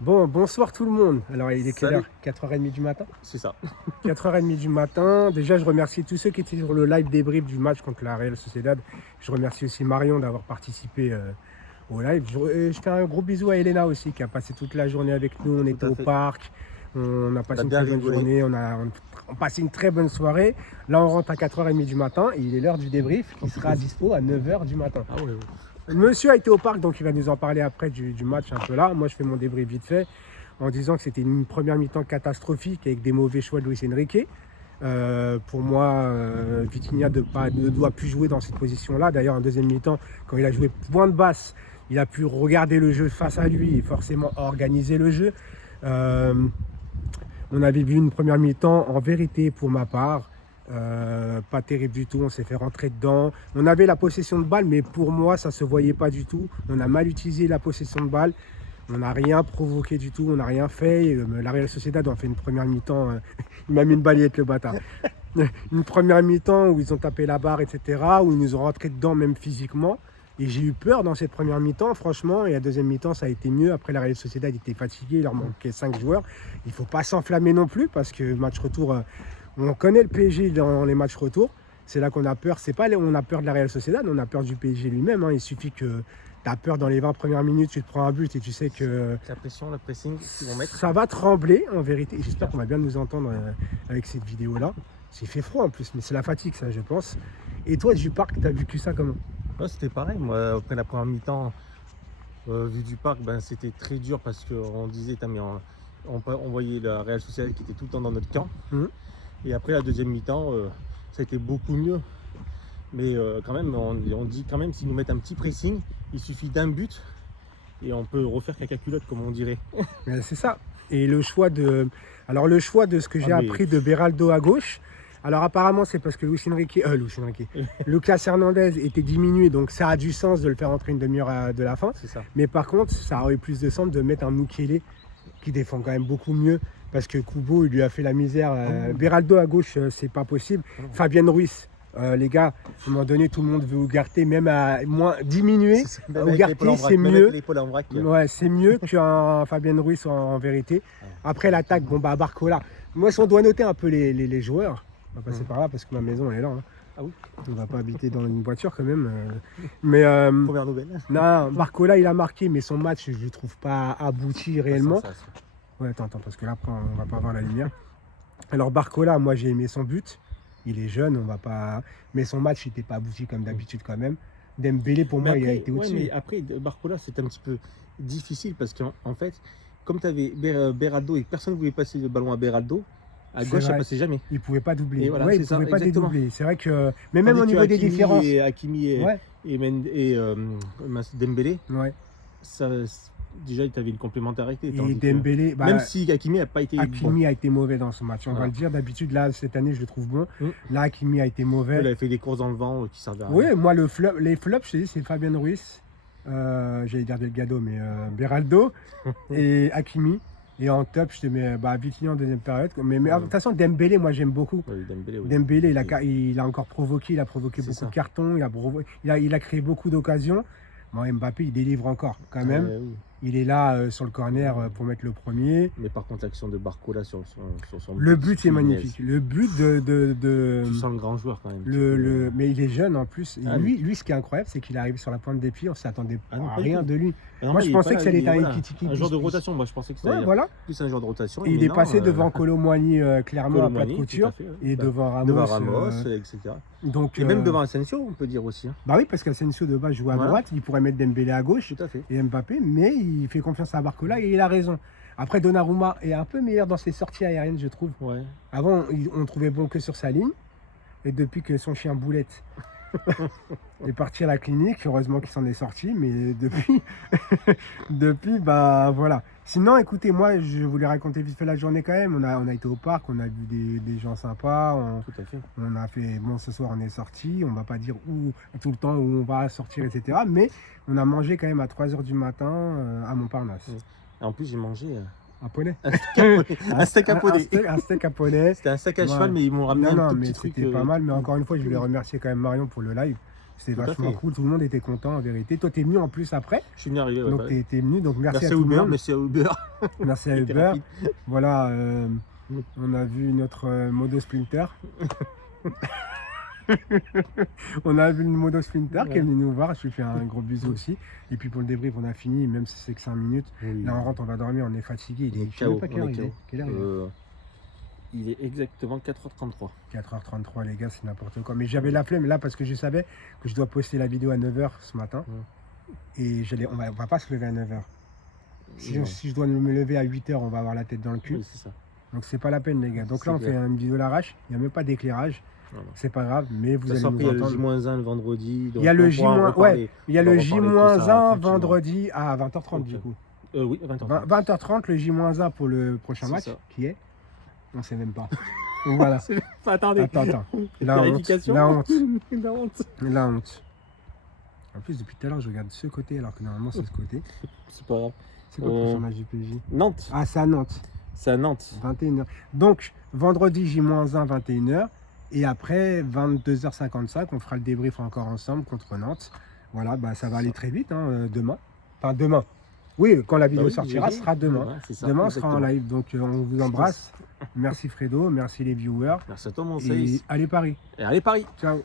Bon, bonsoir tout le monde. Alors, il est quelle Salut. heure? 4h30 du matin? C'est ça. 4h30 du matin. Déjà, je remercie tous ceux qui étaient sur le live débrief du match contre la Real Sociedad. Je remercie aussi Marion d'avoir participé au live. Je fais un gros bisou à Elena aussi qui a passé toute la journée avec nous. On était à au fait. parc. On a passé a une bien très bonne rigolé. journée. On a passé une très bonne soirée. Là, on rentre à 4h30 du matin et il est l'heure du débrief qui sera dispo à 9h du matin. Ah ouais. Monsieur a été au parc, donc il va nous en parler après du match un peu là. Moi, je fais mon débrief vite fait en disant que c'était une première mi-temps catastrophique avec des mauvais choix de Luis Enrique. Pour moi, Vitinha ne doit plus jouer dans cette position-là. D'ailleurs, en deuxième mi-temps, quand il a joué point de basse, il a pu regarder le jeu face à lui et forcément organiser le jeu. On avait vu une première mi-temps, en vérité, pour ma part, pas terrible du tout. On s'est fait rentrer dedans. On avait la possession de balle, mais pour moi, ça ne se voyait pas du tout. On a mal utilisé la possession de balle. On n'a rien provoqué du tout, on n'a rien fait. La Real Sociedad a fait une première mi-temps. Il m'a mis une balayette, le bâtard. Une première mi-temps où ils ont tapé la barre, etc. Où ils nous ont rentré dedans, même physiquement. Et j'ai eu peur dans cette première mi-temps, franchement. Et la deuxième mi-temps, ça a été mieux. Après, la Real Sociedad était fatiguée, il leur manquait 5 joueurs. Il ne faut pas s'enflammer non plus, parce que match retour, on connaît le PSG dans les matchs retour. C'est là qu'on a peur. C'est pas on a peur de la Real Sociedad, on a peur du PSG lui-même. Il suffit que tu as peur dans les 20 premières minutes, tu te prends un but et tu sais que La pression, le pressing qu'ils vont mettre. ça va trembler en vérité. J'espère qu'on va bien nous entendre avec cette vidéo-là. C'est fait froid en plus, mais c'est la fatigue, ça, je pense. Et toi, du parc, tu as vécu ça comment? Ouais, c'était pareil. Moi, après la première mi-temps, vu du parc, c'était très dur parce qu'on disait, mais on voyait la Real Sociedad qui était tout le temps dans notre camp. Mhm. Et après la deuxième mi-temps, ça a été beaucoup mieux. Mais quand même, on dit quand même, s'ils nous mettent un petit pressing, il suffit d'un but et on peut refaire caca culotte, comme on dirait. C'est ça. Et le choix de. Alors, le choix de ce que j'ai appris de Beraldo à gauche. Alors, apparemment, c'est parce que Lucas Hernandez était diminué, donc ça a du sens de le faire entrer une demi-heure de la fin. C'est ça. Mais par contre, ça aurait eu plus de sens de mettre un Mukele qui défend quand même beaucoup mieux. Parce que Kubo, il lui a fait la misère. Beraldo à gauche, c'est pas possible. Fabien Ruiz, les gars, à un moment donné, tout le monde veut Ugarte, même à moins diminuer. Ugarte, c'est mieux. Ouais, c'est mieux qu'un Fabien Ruiz en vérité. Après l'attaque, Barcola. Moi, si on doit noter un peu les joueurs, on va passer par là parce que ma maison elle est là. Ah oui. On va pas habiter dans une voiture quand même. Mais Première nouvelle. non, Barcola il a marqué, mais son match je le trouve pas abouti réellement. Ouais, attends, parce que là après on va pas avoir la lumière. Alors Barcola, moi j'ai aimé son but. Il est jeune, on va pas. Mais son match n'était pas abouti comme d'habitude quand même. Dembélé pour moi il a été au-dessus. Mais après, Barcola, c'était un petit peu difficile parce qu'en fait, comme tu avais Beraldo et que personne ne voulait passer le ballon à Beraldo, à gauche, ça passait jamais. Il ne pouvait pas doubler. Et voilà, il ne pouvait pas dédoubler. C'est vrai que. Mais même au niveau des différences. Hakimi et Dembélé, ça, déjà, tu avais une complémentarité. Et Dembélé. Même si Hakimi n'a pas été Hakimi a été mauvais dans ce match. On va le dire. D'habitude, là, cette année, je le trouve bon. Là, Hakimi a été mauvais. Il avait fait des courses dans le vent qui servaient à rien. Oui, moi, les flops, je te dis, c'est Fabien Ruiz. J'allais dire Delgado, mais Beraldo et Hakimi. Et en top, je te mets Vitinha en deuxième période. Mais de toute façon, Dembélé, moi j'aime beaucoup. Dembélé, il a encore provoqué, il a provoqué beaucoup de cartons, il a créé beaucoup d'occasions. Bon, Mbappé, il délivre encore quand même. Il est là sur le corner pour mettre le premier. Mais par contre, l'action de Barcola sur son Le but est magnifique. Le but de. Tu sens le grand joueur quand même. Mais il est jeune en plus. Lui, ce qui est incroyable, c'est qu'il arrive sur la pointe des pieds. On ne s'attendait à rien de lui. Moi, je pensais que ça allait être un joueur de rotation. Moi, je pensais que c'était plus un joueur de rotation. Et il est passé devant Kolo Muani clairement à plat de couture. Et devant Ramos, etc. Et même devant Asensio, on peut dire aussi. Bah oui, parce qu'Asensio de base joue à droite. Il pourrait mettre Dembélé à gauche. Tout à fait. Et Mbappé, mais il fait confiance à Barcola et il a raison. Après, Donnarumma est un peu meilleur dans ses sorties aériennes, je trouve. Avant, on trouvait bon que sur sa ligne. Et depuis que son chien Boulette est parti à la clinique, heureusement qu'il s'en est sorti. Mais depuis, voilà. Sinon, écoutez, moi, je voulais raconter vite fait la journée quand même. On a été au parc, on a vu des gens sympas. Tout à fait. On a fait, bon, ce soir, on est sorti. On va pas dire où, tout le temps où on va sortir, etc. Mais on a mangé quand même à 3h du matin à Montparnasse. Et en plus, j'ai mangé un poney. Un steak à poney. Un steak à poney. C'était un steak à cheval, mais ils m'ont ramené un tout petit truc. C'était pas mal, mais encore une fois, je voulais remercier quand même Marion pour le live. C'était Tout à vachement fait. cool, tout le monde était content en vérité. Toi, t'es venu en plus après, Je suis venu arriver. Ouais, donc bah, t'es venu, donc merci, merci à à tout le Uber, monde. merci à Uber. Merci à C'était Uber. rapide. Voilà, on a vu notre Modo Splinter. On a vu le Modo Splinter qui est venu nous voir. Je lui fais un gros bisou aussi. Et puis pour le débrief, on a fini, même si c'est que 5 minutes. Oui. Là, on rentre, on va dormir, on est fatigué. On est Je sais même KO, pas quelle on heure est il est. KO. Quelle heure il est? Il est exactement 4h33. 4h33, les gars, c'est n'importe quoi. Mais j'avais la flemme là parce que je savais que je dois poster la vidéo à 9h ce matin. Et on va pas se lever à 9h. Si je dois me lever à 8h, on va avoir la tête dans le cul. Oui, c'est ça. Donc c'est pas la peine, les gars. Donc là, on C'est fait clair. une vidéo à l'arrache. Il n'y a même pas d'éclairage. Voilà. C'est pas grave, mais vous De toute allez façon, après, nous il y a le entendre. J-1 le vendredi. Il y a le J-, ouais, il y a On va le reparler de tout J-1 ça tranquillement. vendredi à 20h30 du Ok. coup. Oui, à 20h30. 20h30, le J-1 pour le prochain C'est match, ça. qui est on sait même pas. Donc voilà. Attendez. Attends. La honte. Vérification. La honte. La honte. La honte. En plus, depuis tout à l'heure, je regarde ce côté alors que normalement c'est ce côté. C'est pas grave. C'est quoi le prochain match du PJ? Nantes. Ah, c'est à Nantes. C'est à Nantes. 21h. Donc, vendredi J-1, 21h. Et après, 22h55, on fera le débrief encore ensemble contre Nantes. Voilà, bah, ça va aller très vite demain. Enfin, demain. Oui, quand la vidéo oui, sortira, ce sera demain. Ouais, c'est ça, Demain, on sera en exactement. live. Donc, on vous embrasse. Merci Fredo, merci les viewers. Merci à toi, mon Et Saïs. allez Paris. Et allez, Paris. Ciao.